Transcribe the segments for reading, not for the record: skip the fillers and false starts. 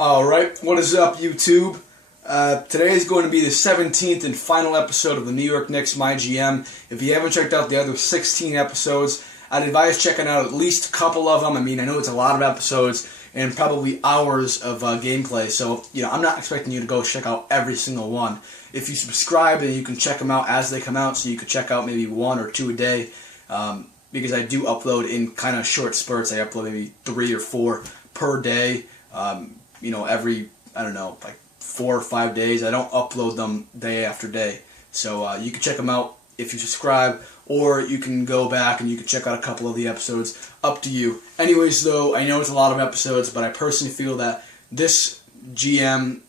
Alright, what is up, YouTube? Today is going to be the 17th and final episode of the New York Knicks My GM. If you haven't checked out the other 16 episodes, I'd advise checking out at least a couple of them. I mean, I know it's a lot of episodes and probably hours of gameplay, so I'm not expecting you to go check out every single one. If you subscribe, then you can check them out as they come out, so you can check out maybe one or two a day, because I do upload in kind of short spurts. I upload maybe 3 or 4 per day. Every, I don't know, like 4 or 5 days. I don't upload them day after day. So you can check them out if you subscribe, or you can go back and you can check out a couple of the episodes. Up to you. Anyways, though, I know it's a lot of episodes, but I personally feel that this GM,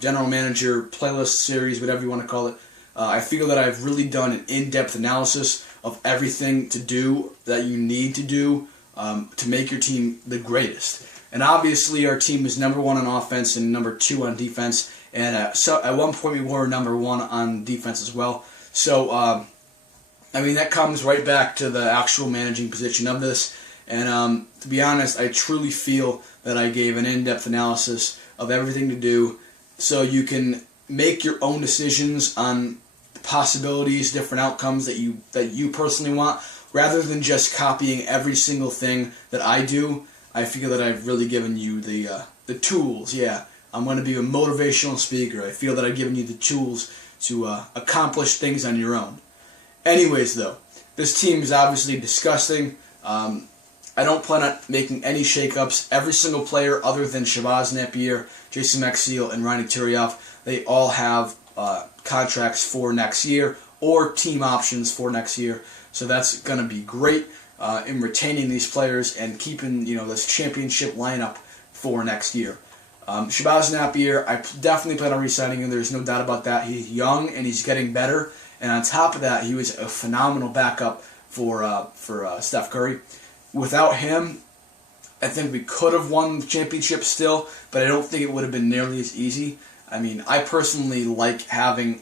General Manager, playlist series, whatever you want to call it, I feel that I've really done an in-depth analysis of everything to do that you need to do to make your team the greatest. And obviously, our team is number 1 on offense and number 2 on defense. And so at one point, we were number 1 on defense as well. So, that comes right back to the actual managing position of this. And to be honest, I truly feel that I gave an in-depth analysis of everything to do, so you can make your own decisions on the possibilities, different outcomes that you personally want, rather than just copying every single thing that I do. I feel that I've really given you the tools. Yeah, I'm going to be a motivational speaker. I feel that I've given you the tools to accomplish things on your own. Anyways, though, this team is obviously disgusting. I don't plan on making any shakeups. Every single player other than Shabazz Napier, Jason Maxiell, and Ronny Turiaf, they all have contracts for next year or team options for next year. So that's going to be great in retaining these players and keeping this championship lineup for next year. Shabazz Napier, I definitely plan on re-signing him. There's no doubt about that. He's young and he's getting better. And on top of that, he was a phenomenal backup for Steph Curry. Without him, I think we could have won the championship still, but I don't think it would have been nearly as easy. I mean, I personally like having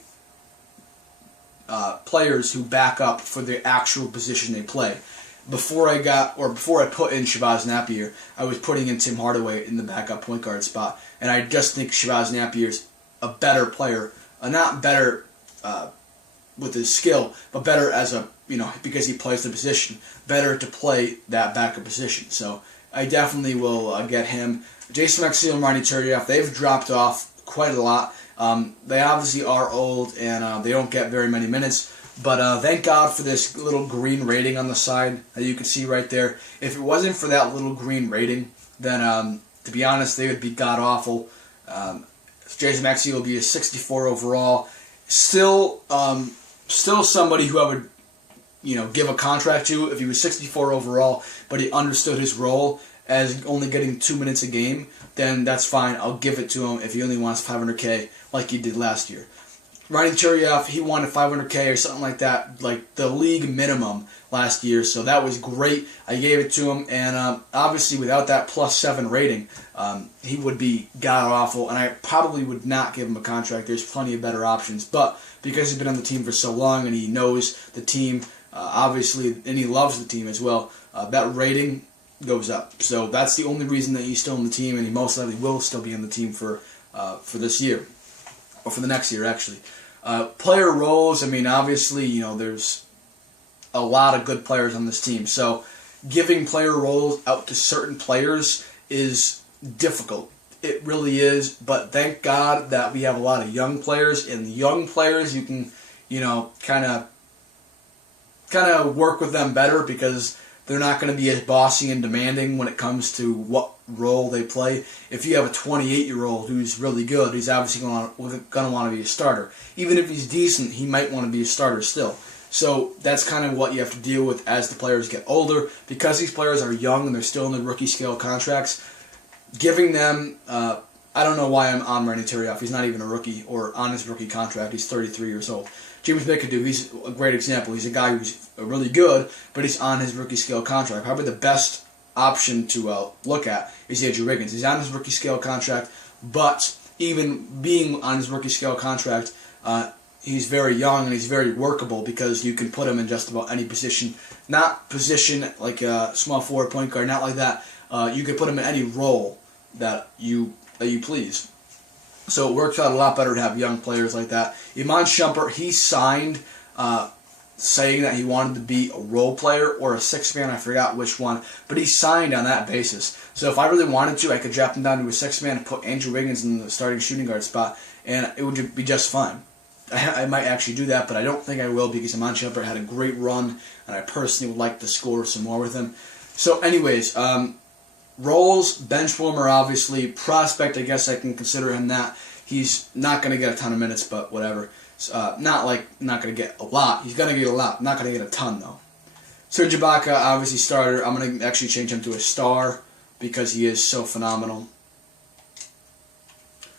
players who back up for the actual position they play. Before I put in Shabazz Napier, I was putting in Tim Hardaway in the backup point guard spot, and I just think Shabazz Napier's a better player, not better with his skill, but better as because he plays the position, better to play that backup position. So I definitely will get him. Jason Maxiell and Ronny Turiaf, they've dropped off quite a lot. They obviously are old and they don't get very many minutes. But thank God for this little green rating on the side that you can see right there. If it wasn't for that little green rating, then to be honest, they would be god-awful. Jason Maxiell will be a 64 overall. Still somebody who I would give a contract to if he was 64 overall, but he understood his role as only getting 2 minutes a game, then that's fine. I'll give it to him if he only wants $500K like he did last year. Ronny Turiaf, he wanted $500K or something like that, like the league minimum last year, so that was great. I gave it to him, and obviously without that +7 rating, he would be god-awful, and I probably would not give him a contract. There's plenty of better options, but because he's been on the team for so long and he knows the team, obviously, and he loves the team as well, that rating goes up. So that's the only reason that he's still on the team, and he most likely will still be on the team for this year, or for the next year, actually. Player roles, obviously, there's a lot of good players on this team. So giving player roles out to certain players is difficult. It really is. But thank God that we have a lot of young players. And young players, you can, kind of work with them better because they're not going to be as bossy and demanding when it comes to what role they play. If you have a 28-year-old who's really good, he's obviously going to want to be a starter. Even if he's decent, he might want to be a starter still. So that's kind of what you have to deal with as the players get older. Because these players are young and they're still in the rookie scale contracts, giving them, I don't know why I'm on Ronny Turiaf. He's not even a rookie or on his rookie contract. He's 33 years old. James McAdoo, he's a great example. He's a guy who's really good, but he's on his rookie scale contract. Probably the best option to look at is Andrew Wiggins. He's on his rookie scale contract, but even being on his rookie scale contract, he's very young and he's very workable because you can put him in just about any position. Not position like a small forward, point guard, not like that. You can put him in any role that you that you please. So it works out a lot better to have young players like that. Iman Shumpert, he signed saying that he wanted to be a role player or a six-man, I forgot which one, but he signed on that basis. So if I really wanted to, I could drop him down to a six-man and put Andrew Wiggins in the starting shooting guard spot, and it would be just fine. I might actually do that, but I don't think I will because Iman Shumpert had a great run, and I personally would like to score some more with him. So anyways, roles, bench warmer obviously, prospect, I guess I can consider him that. He's not going to get a ton of minutes, but whatever. Not going to get a lot. He's going to get a lot. Not going to get a ton, though. Serge Ibaka, obviously starter. I'm going to actually change him to a star because he is so phenomenal.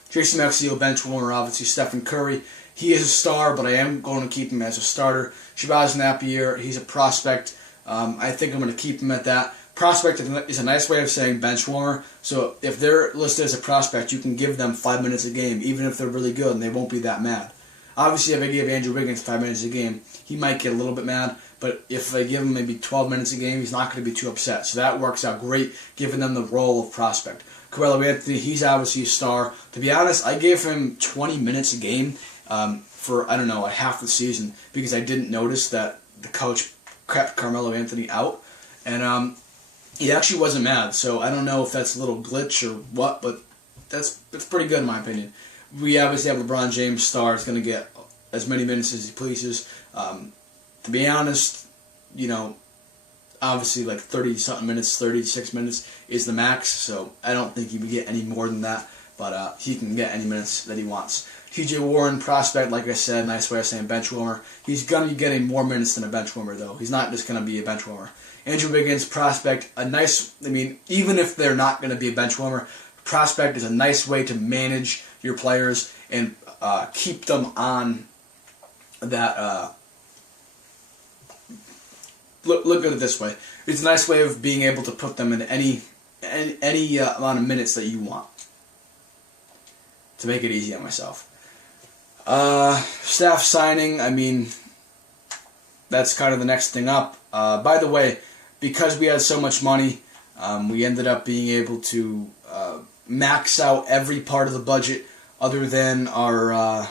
Jason Maxey, bench warmer, obviously. Stephen Curry, he is a star, but I am going to keep him as a starter. Shabazz Napier, he's a prospect. I think I'm going to keep him at that. Prospect is a nice way of saying bench warmer. So if they're listed as a prospect, you can give them 5 minutes a game, even if they're really good, and they won't be that mad. Obviously, if I give Andrew Wiggins 5 minutes a game, he might get a little bit mad, but if I give him maybe 12 minutes a game, he's not going to be too upset. So that works out great, giving them the role of prospect. Carmelo Anthony, he's obviously a star. To be honest, I gave him 20 minutes a game for, I don't know, a half the season because I didn't notice that the coach kept Carmelo Anthony out. And he actually wasn't mad, so I don't know if that's a little glitch or what, but it's pretty good in my opinion. We obviously have LeBron James, star, is going to get as many minutes as he pleases. To be honest, obviously like 30-something minutes, 36 minutes is the max, so I don't think he would get any more than that, but he can get any minutes that he wants. TJ Warren, prospect, like I said, nice way of saying bench warmer. He's going to be getting more minutes than a bench warmer, though. He's not just going to be a bench warmer. Andrew Wiggins, prospect, even if they're not going to be a bench warmer, prospect is a nice way to manage your players and keep them on that. Look at it this way: it's a nice way of being able to put them in any amount of minutes that you want. To make it easy on myself. Staff signing. That's kind of the next thing up. By the way, because we had so much money, we ended up being able to max out every part of the budget other than our, I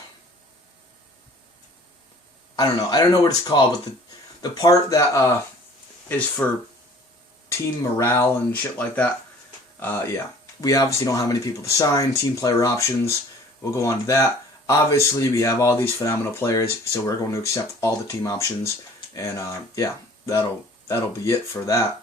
don't know what it's called, but the part that is for team morale and shit like that, yeah. We obviously don't have many people to sign, team player options, we'll go on to that. Obviously, we have all these phenomenal players, so we're going to accept all the team options, and yeah, that'll be it for that.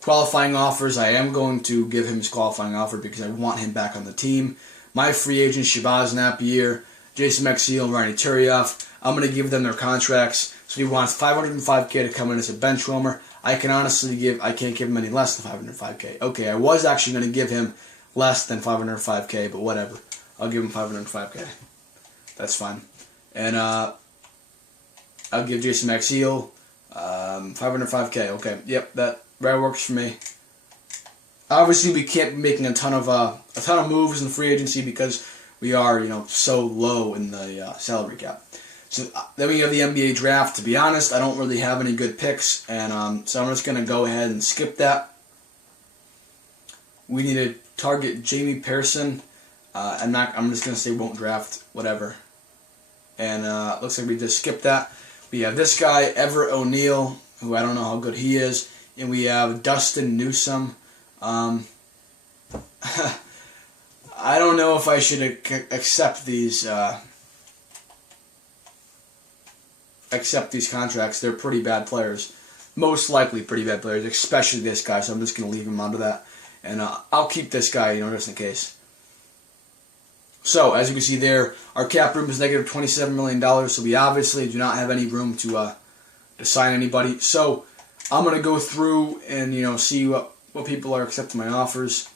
Qualifying offers, I am going to give him his qualifying offer because I want him back on the team. My free agents, Shabazz Napier, Jason Maxey, and Ronnie Turioff, I'm going to give them their contracts. So he wants $505K to come in as a bench warmer. I can't give him any less than $505K. Okay, I was actually going to give him less than $505K, but whatever. I'll give him $505K. That's fine. And I'll give Jason Maxiel $505K. Okay, yep, that works for me. Obviously, we can't be making a ton of moves in the free agency because we are, so low in the salary cap. So then we have the NBA draft. To be honest, I don't really have any good picks, and so I'm just going to go ahead and skip that. We need to target Jamie Pearson. I'm just going to say won't draft, whatever. And looks like we just skipped that. We have this guy, Everett O'Neal, who I don't know how good he is. And we have Dustin Newsome. I don't know if I should accept these contracts. They're pretty bad players. Most likely pretty bad players, especially this guy, so I'm just going to leave him onto that. And I'll keep this guy, just in case. So, as you can see there, our cap room is negative $27 million, so we obviously do not have any room to sign anybody. So, I'm going to go through and, see what people are accepting my offers.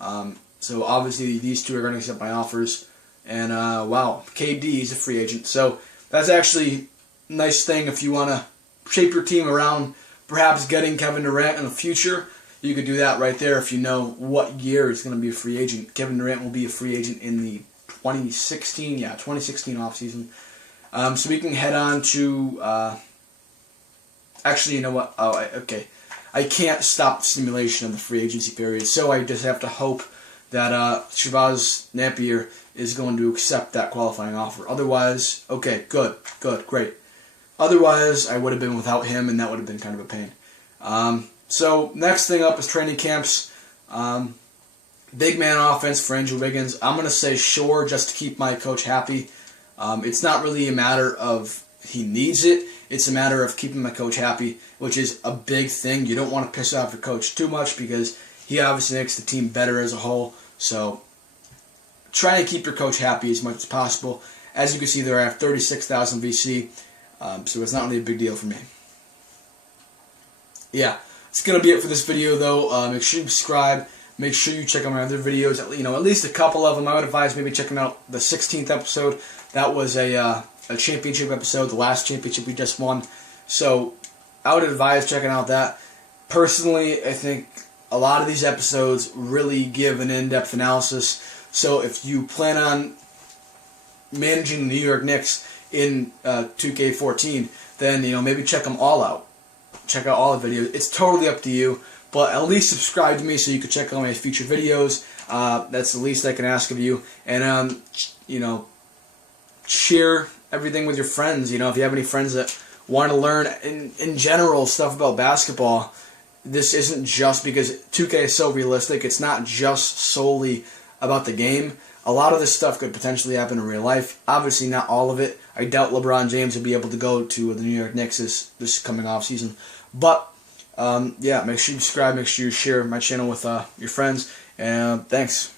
So, obviously, these two are going to accept my offers. And, wow, KD is a free agent. So, that's actually a nice thing if you want to shape your team around perhaps getting Kevin Durant in the future. You could do that right there if you know what year he's going to be a free agent. Kevin Durant will be a free agent in the 2016 offseason. So we can head on to... actually, you know what? Okay. I can't stop the stimulation of the free agency period. So I just have to hope that Shabazz Napier is going to accept that qualifying offer. Otherwise, okay, good, great. Otherwise, I would have been without him, and that would have been kind of a pain. So next thing up is training camps. Big man offense for Andrew Wiggins. I'm going to say sure, just to keep my coach happy. It's not really a matter of he needs it. It's a matter of keeping my coach happy, which is a big thing. You don't want to piss off your coach too much because he obviously makes the team better as a whole. So try to keep your coach happy as much as possible. As you can see there, I have 36,000 VC, so it's not really a big deal for me. Yeah, it's going to be it for this video, though. Make sure you subscribe. Make sure you check out my other videos. At least a couple of them. I would advise maybe checking out the 16th episode. That was a championship episode, the last championship we just won. So I would advise checking out that. Personally, I think a lot of these episodes really give an in-depth analysis. So if you plan on managing the New York Knicks in 2K14, then maybe check them all out. Check out all the videos. It's totally up to you, but at least subscribe to me so you can check out my future videos. That's the least I can ask of you. And share everything with your friends. If you have any friends that want to learn in general stuff about basketball, this isn't just because 2K is so realistic. It's not just solely about the game. A lot of this stuff could potentially happen in real life. Obviously, not all of it. I doubt LeBron James will be able to go to the New York Knicks this coming off season. But yeah, make sure you subscribe. Make sure you share my channel with your friends. And thanks.